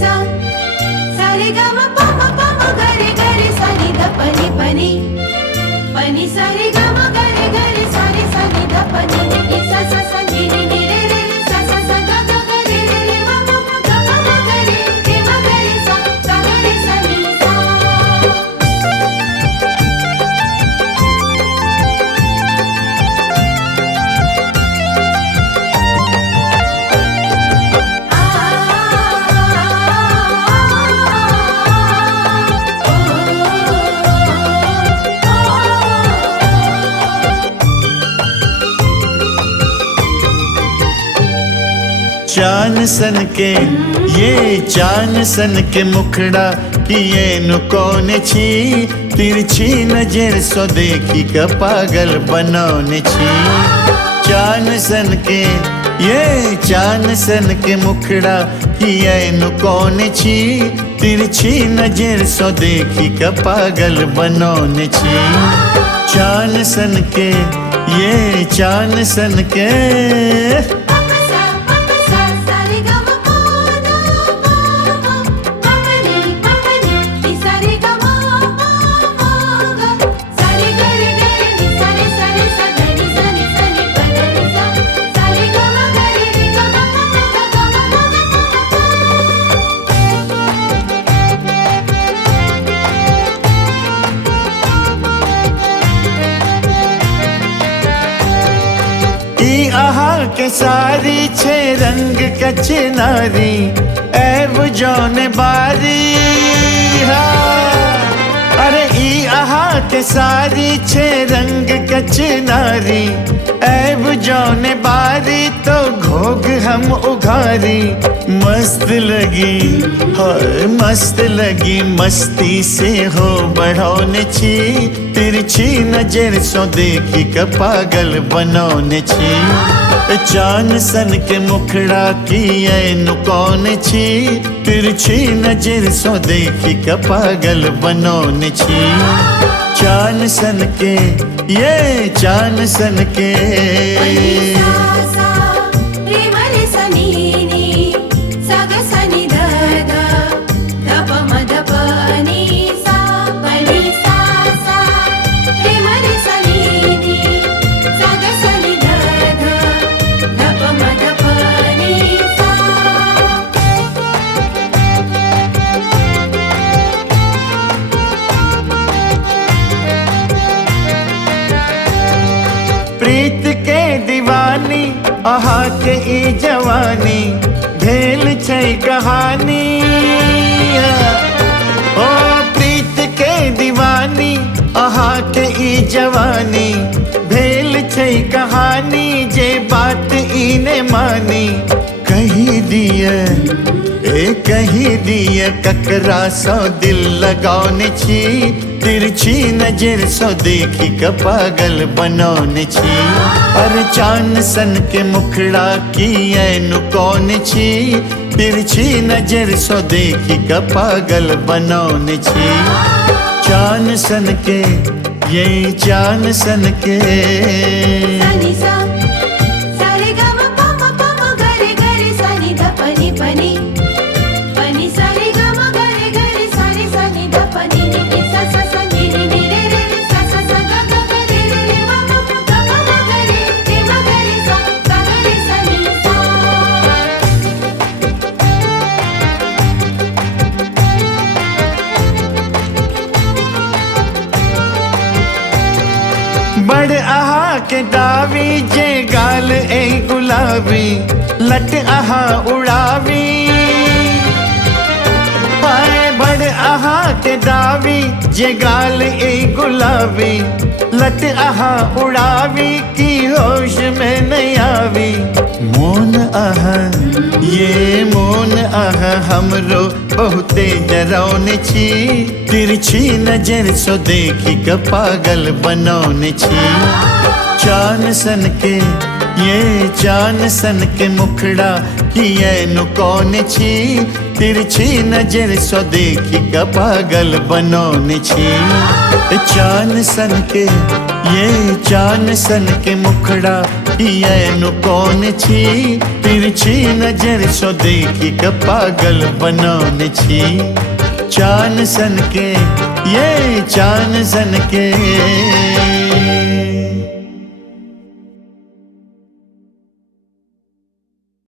सा सा रे ग म प म प म ग रे सा नि ध प नि सा रे ग म ग रे सा नि ध प नि सा सा सा नि रे रे सा सा सा ग ग रे रे म म म ग म म ग रे सा ग रे सा नि सा। चान सन के ये चान सन के मुखड़ा किए नु कौन छी तिरछी नजर सो देखी का पागल बनौने छी। चान सन के ये चान सन के मुखड़ा किए नु कौन छी तिरछी नजर सो देखी का पागल बनौने छी। चान सन के ये चान सन के के सारी छे रंग कचनारी ऐब जौन बारी अरे ई आहा के सारी छे रंग कचनारी ऐब जौन बारी तो घोग हम उघारी। मस्त लगी हाय मस्त लगी मस्ती से हो बढ़ौने छी तिरछी नजर सो देखी का पागल बनौने छी। चान सन के मुखड़ा किए नु कौन छी तिरछी नजर सो देखी का पागल बनौने छी। चान सन के ये चान सन के प्रीत के दीवानी आहा के ई जवानी भेल छै कहानी। ओ प्रीत के दीवानी आहा के ई जवानी भेल छै कहानी जे बात ई ने मानी। कही दिए ककरा सो दिल लगौने छी तिरछी नजर सो देखी का पागल बनौने छी। अरे चान सन के मुखड़ा किए नु कौन छी तिरछी नजर सो देखी का पागल बनौने छी। चान सन के ये चान सन के बड़ आहा के दावी जे गाल ए गुलाबी लट आहा उड़ावी। पाए बड़ आहा के दावी जे गाल ए गुलाबी लट आहा उड़ावी की होश में नहीं आवी। मोन आहा ये मोन आहा हमरो बहुते डरौने छी तिरछी नजर सो देखी का पागल बनौने छी। चान सन के ये चान सन के मुखड़ा किए नु कौन छी तिरछी नजर सो देखी का पागल बनौने छी। चान सन के ये चान सन के मुखड़ा ये नु कौन छी तिरछी नजर सो देखी के पागल बनौन छी चान सन के ये चान सन के